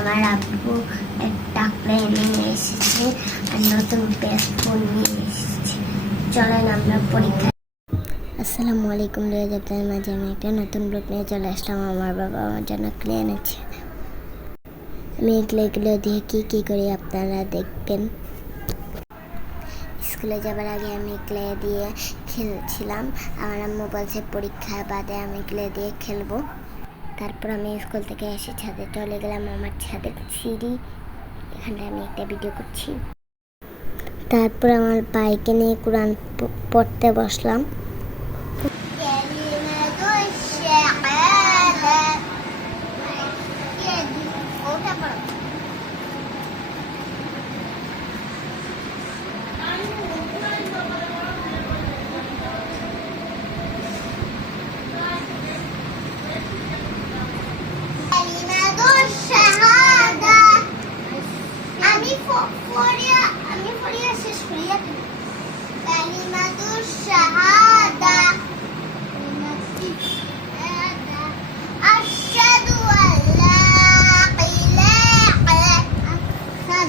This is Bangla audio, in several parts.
আমার আব্বু একটা প্লেন নিয়ে এসেছে, আর নতুন বেস্ট ফোন নিয়ে এসেছে। চলেন আমরা পরীক্ষা আসসালামু আলাইকুম রিয়াজ আপনাদের মাঝে আমি একটা নতুন ব্লগ নিয়ে চলে আসলাম। আমার বাবা আমার জন্য ক্লে এনেছে। আমি এই ক্লেগুলো দিয়ে কী কী করি আপনারা দেখবেন। স্কুলে যাবার আগে আমি ক্লে দিয়ে খেলছিলাম। আমার আম্মু বলছে পরীক্ষা বাদে আমি ক্লে দিয়ে খেলব। তারপর আমি স্কুল থেকে এসে ছাদে চলে গেলাম আমার ছাদের সিঁড়ি। এখানে আমি একটা ভিডিও করছি। তারপর আমার বাইকে নিয়ে কোরআন পড়তে বসলাম।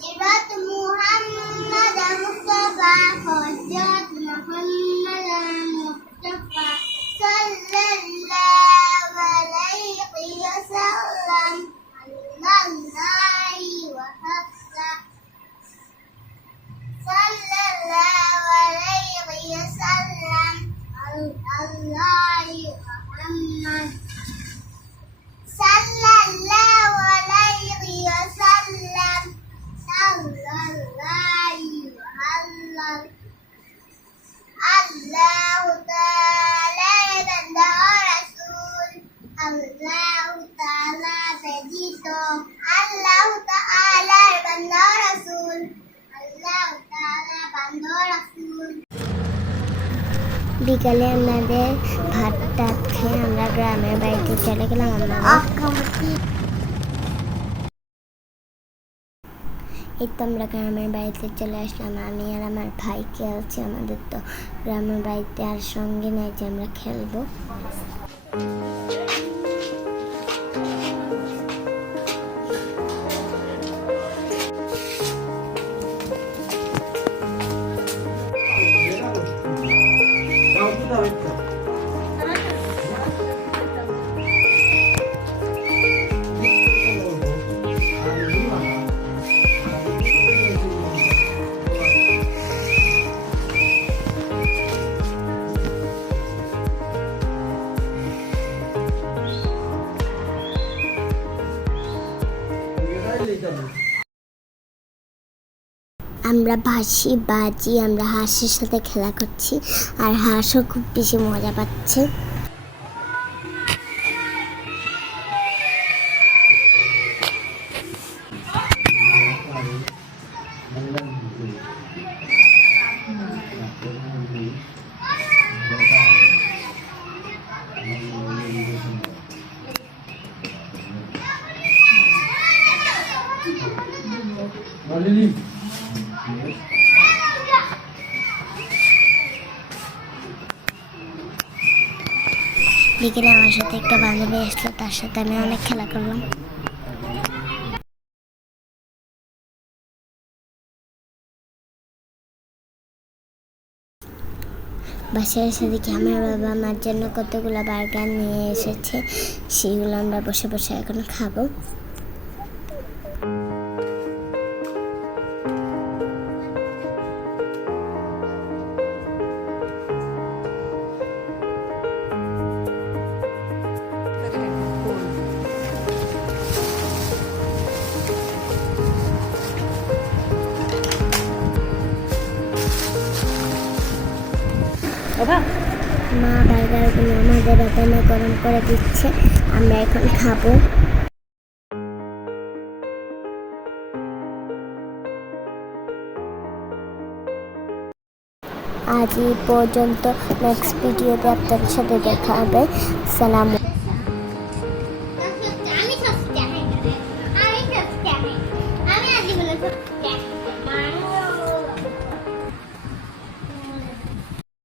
যে আল্লাহ তাআলা বান্দা রাসূল আল্লাহ তাআলা ব্যতীত আল্লাহ তাআলার বান্দা রাসূল আল্লাহ তাআলা বান্দা রাসূল বিকালে আমাদের ভাত টাত খেয়ে আমরা গ্রামের বাড়িতে চলে গেলাম আমরা। এই তো আমরা গ্রামের বাড়িতে চলে আসলাম। আমি আর আমার ভাই খেলছি আমাদের তো গ্রামের বাড়িতে আর সঙ্গে নেই যে আমরা খেলব। আমরা ভাসি বাজি আমরা হাঁসের সাথে খেলা করছি আর হাঁসও খুব বেশি মজা পাচ্ছে। বিকেলে আমার সাথে একটা বান্ধবী আসলো, তার সাথে আমি অনেক খেলা করলাম। বাসায় এসে দেখি আমার বাবা আমার জন্য কতগুলো বার্গার নিয়ে এসেছে, সেগুলো আমরা বসে বসে এখন খাব। মা বার্গারগুলো আমাদের ওখানে গরম করে দিচ্ছে, আমরা এখন খাব। আজ পর্যন্ত নেক্সট ভিডিওতে আপনাদের সাথে দেখা হবে। সালাম